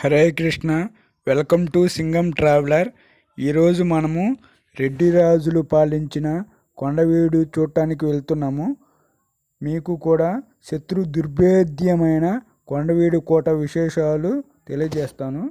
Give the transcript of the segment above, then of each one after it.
Hare Krishna. Welcome to Singam traveller. ఈరోజు మనము రెడ్డి రాజులు పాలించిన కొండవీడు చూడటానికి వెళ్తున్నాము. మీకు కూడా శత్రు దుర్భేద్యమైన కొండవీడు కోట విశేషాలు తెలియజేస్తాను.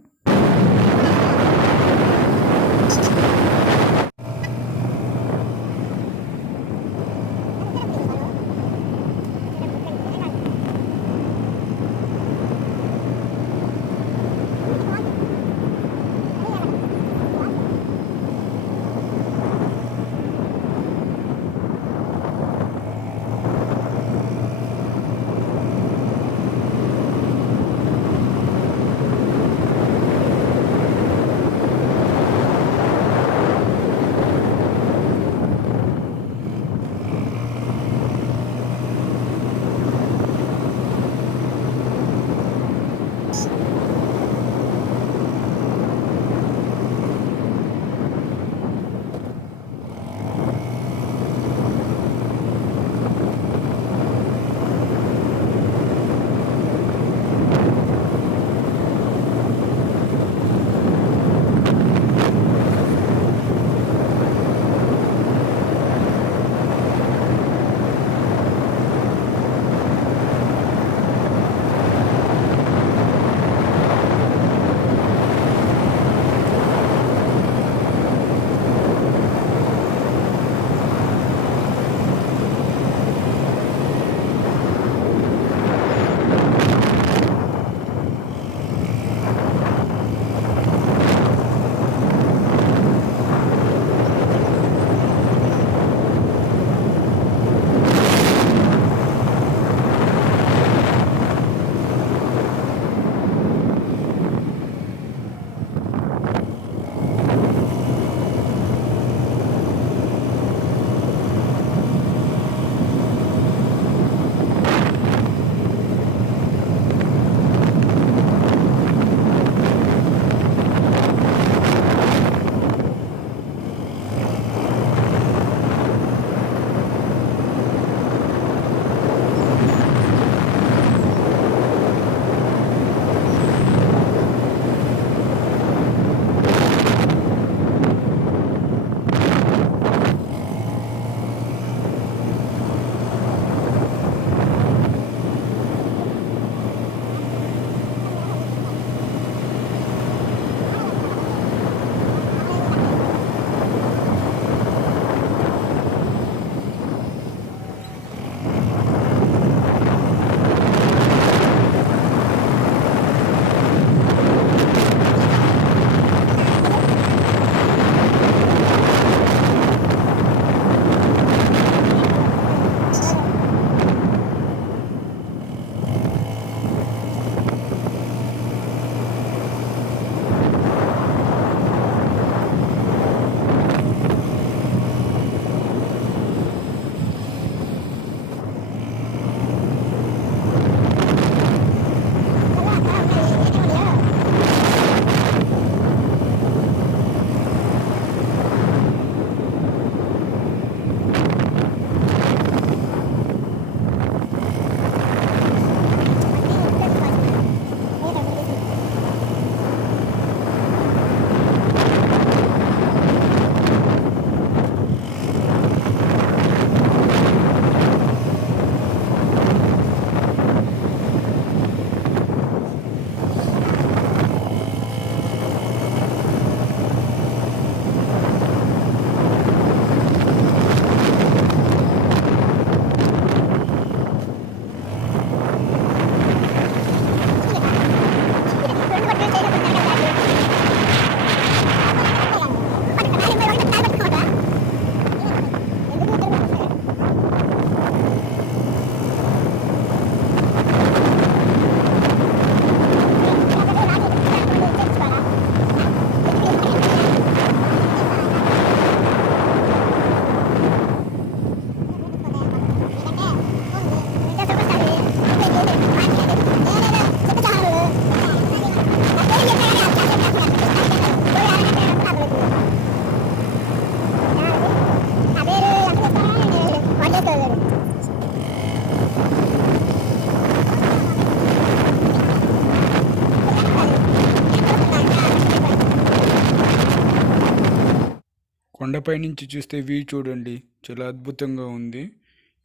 కొండపై నుంచి చూస్తే వ్యూ చూడండి, చాలా అద్భుతంగా ఉంది.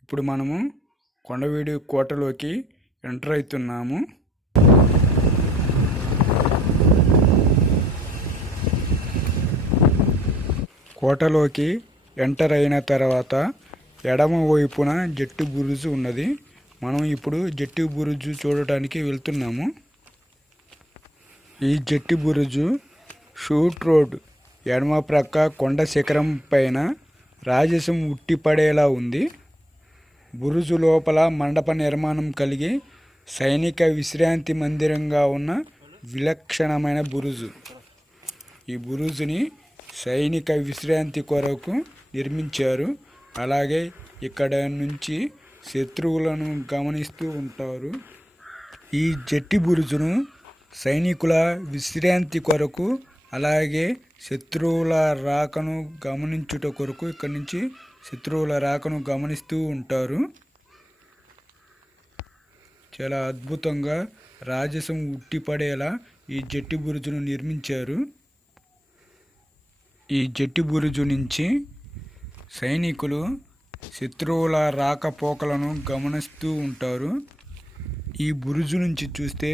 ఇప్పుడు మనము కొండవీడు కోటలోకి ఎంటర్ అవుతున్నాము. కోటలోకి ఎంటర్ అయిన తర్వాత ఎడమ వైపున జట్టు బురుజు ఉన్నది. మనం ఇప్పుడు జట్టు బురుజు చూడటానికి వెళ్తున్నాము. ఈ జట్టు బురుజు షూట్ రోడ్ ఎడమ ప్రక్క కొండ శిఖరం పైన రాజసం ఉట్టిపడేలా ఉంది. బురుజు లోపల మండప నిర్మాణం కలిగి సైనిక విశ్రాంతి మందిరంగా ఉన్న విలక్షణమైన బురుజు. ఈ బురుజుని సైనిక విశ్రాంతి కొరకు నిర్మించారు. అలాగే ఇక్కడ నుంచి శత్రువులను గమనిస్తూ ఉంటారు. ఈ జట్టి బురుజును సైనికుల విశ్రాంతి కొరకు, అలాగే శత్రువుల రాకను గమనించుట కొరకు ఇక్కడి నుంచి శత్రువుల రాకను గమనిస్తూ ఉంటారు. చాలా అద్భుతంగా రాజసం ఉట్టిపడేలా ఈ జట్టి బురుజును నిర్మించారు. ఈ జట్టి బురుజు నుంచి సైనికులు శత్రువుల రాకపోకలను గమనిస్తూ ఉంటారు. ఈ బురుజు నుంచి చూస్తే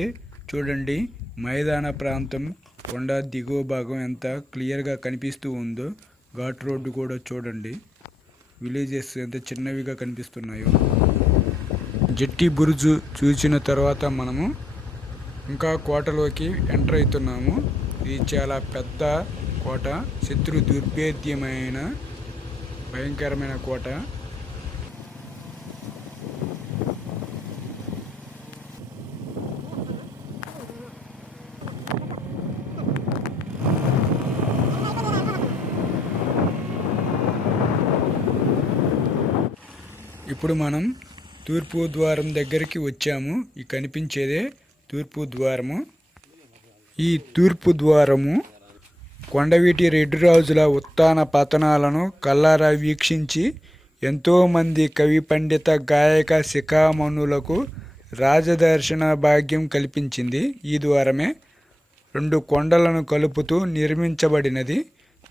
చూడండి, మైదాన ప్రాంతం కొండ దిగువ భాగం ఎంత క్లియర్గా కనిపిస్తూ ఉందో. ఘాట్ రోడ్డు కూడా చూడండి, విలేజెస్ ఎంత చిన్నవిగా కనిపిస్తున్నాయో. జట్టి బురుజు చూసిన తర్వాత మనము ఇంకా కోటలోకి ఎంటర్ అవుతున్నాము. ఇది చాలా పెద్ద కోట, శత్రు దుర్భేద్యమైన భయంకరమైన కోట. ఇప్పుడు మనం తూర్పు ద్వారం దగ్గరికి వచ్చాము. ఈ కనిపించేదే తూర్పు ద్వారము. ఈ తూర్పు ద్వారము కొండవీటి రెడ్డి రాజుల ఉత్థాన పతనాలను కల్లారా వీక్షించి ఎంతోమంది కవి పండిత గాయక శిఖామణులకు రాజదర్శన భాగ్యం కల్పించింది. ఈ ద్వారమే 2 కొండలను కలుపుతూ నిర్మించబడినది.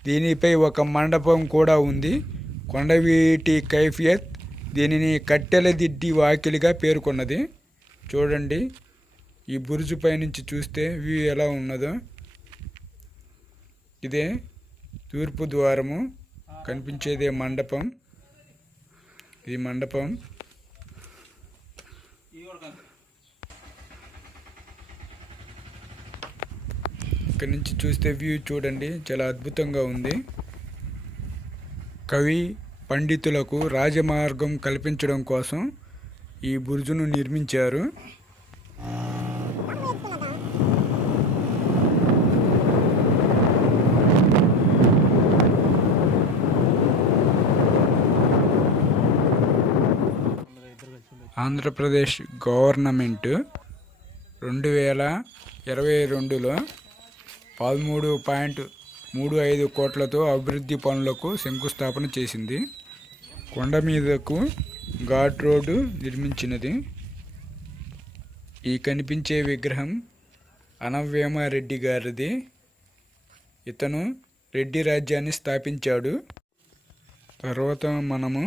దీనిపై ఒక మండపం కూడా ఉంది. కొండవీటి కైఫియత్ దీనిని కట్టెల దిడ్డి వాకిలిగా పేర్కొన్నది. చూడండి, ఈ బురుజు పై నుంచి చూస్తే వ్యూ ఎలా ఉన్నదో. ఇదే తూర్పు ద్వారము, కనిపించేదే మండపం. ఇది మండపం. ఇక్కడ నుంచి చూస్తే వ్యూ చూడండి, చాలా అద్భుతంగా ఉంది. కవి పండితులకు రాజమార్గం కల్పించడం కోసం ఈ బురుజును నిర్మించారు. ఆంధ్రప్రదేశ్ గవర్నమెంట్ 2022లో 13.35 కోట్లతో అభివృద్ధి పనులకు శంకుస్థాపన చేసింది. కొండ మీదకు ఘాట్ రోడ్డు నిర్మించినది. ఈ కనిపించే విగ్రహం అనవేమారెడ్డి గారిది. ఇతను రెడ్డి రాజ్యాన్ని స్థాపించాడు. తర్వాత మనము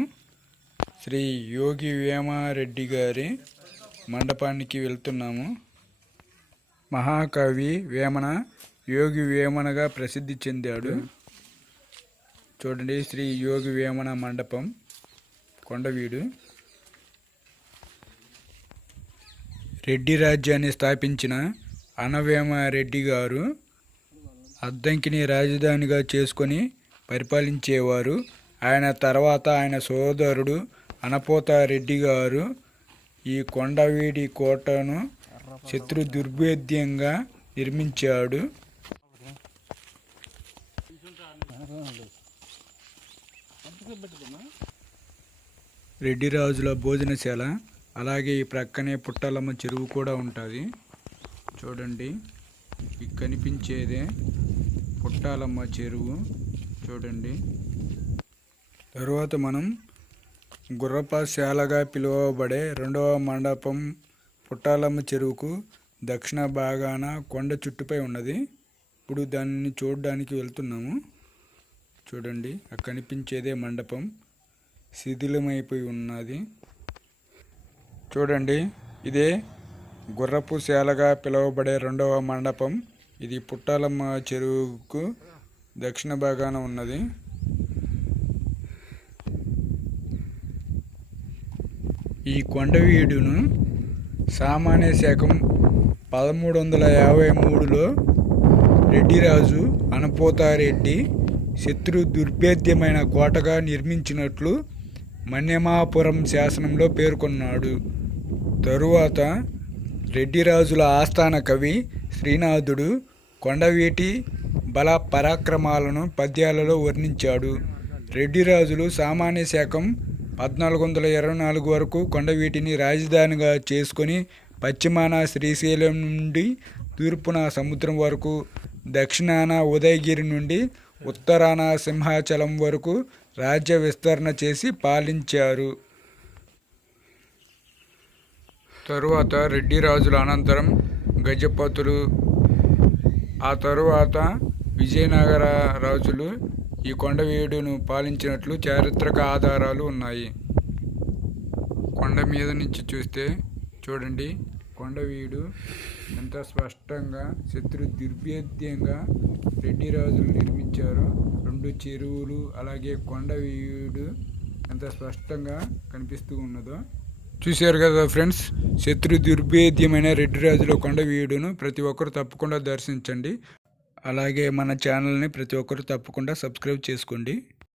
శ్రీ యోగి వేమారెడ్డి గారి మండపానికి వెళ్తున్నాము. మహాకవి వేమన యోగి వేమనగా ప్రసిద్ధి చెందాడు. చూడండి, శ్రీ యోగి వేమన మండపం, కొండవీడు. రెడ్డి రాజ్యాన్ని స్థాపించిన అనవేమారెడ్డి గారు అద్దంకిని రాజధానిగా చేసుకొని పరిపాలించేవారు. ఆయన తర్వాత ఆయన సోదరుడు అనపోతారెడ్డి గారు ఈ కొండవీడి కోటను శత్రు దుర్భేద్యంగా నిర్మించాడు. రెడ్డి రాజుల భోజనశాల, అలాగే ఈ ప్రక్కనే పుట్టాలమ్మ చెరువు కూడా ఉంటుంది. చూడండి, ఈ కనిపించేదే పుట్టాలమ్మ చెరువు. చూడండి, తరువాత మనం గుర్రపశాలగా పిలువబడే 2వ మండపం పుట్టాలమ్మ చెరువుకు దక్షిణ భాగాన కొండ చుట్టుపై ఉన్నది. ఇప్పుడు దానిని చూడడానికి వెళ్తున్నాము. చూడండి, ఆ కనిపించేదే మండపం శిథిలమైపోయి ఉన్నది. చూడండి, ఇదే గుర్రపు శాలగా పిలువబడే రెండవ మండపం. ఇది పుట్టాలమ్మ చెరువుకు దక్షిణ భాగాన ఉన్నది. ఈ కొండవీడును సామాన్య శకం 1353లో రెడ్డిరాజు అనపోతారెడ్డి శత్రు దుర్భేద్యమైన కోటగా నిర్మించినట్లు మన్యమాపురం శాసనంలో పేర్కొన్నాడు. తరువాత రెడ్డిరాజుల ఆస్థాన కవి శ్రీనాథుడు కొండవీటి బల పరాక్రమాలను పద్యాలలో వర్ణించాడు. రెడ్డిరాజులు సామాన్య శకం 1424 వరకు కొండవీటిని రాజధానిగా చేసుకొని పశ్చిమాన శ్రీశైలం నుండి తూర్పున సముద్రం వరకు, దక్షిణాన ఉదయగిరి నుండి ఉత్తరాన సింహాచలం వరకు రాజ్య విస్తరణ చేసి పాలించారు. తరువాత రెడ్డి రాజుల అనంతరం గజపతులు, ఆ తరువాత విజయనగర రాజులు ఈ కొండవీడును పాలించినట్లు చారిత్రక ఆధారాలు ఉన్నాయి. కొండ మీద నుంచి చూస్తే చూడండి, కొండవీడు ఎంత స్పష్టంగా శత్రు దుర్భేద్యంగా రెడ్డి రాజులు నిర్మించారో. 2 చెరువులు అలాగే కొండవీడు ఎంత స్పష్టంగా కనిపిస్తూ ఉన్నదో చూశారు కదా ఫ్రెండ్స్. శత్రు దుర్భేద్యమైన రెడ్డి రాజుల కొండవీడును ప్రతి ఒక్కరు తప్పకుండా దర్శించండి. అలాగే మన ఛానల్ని ప్రతి ఒక్కరు తప్పకుండా సబ్స్క్రైబ్ చేసుకోండి.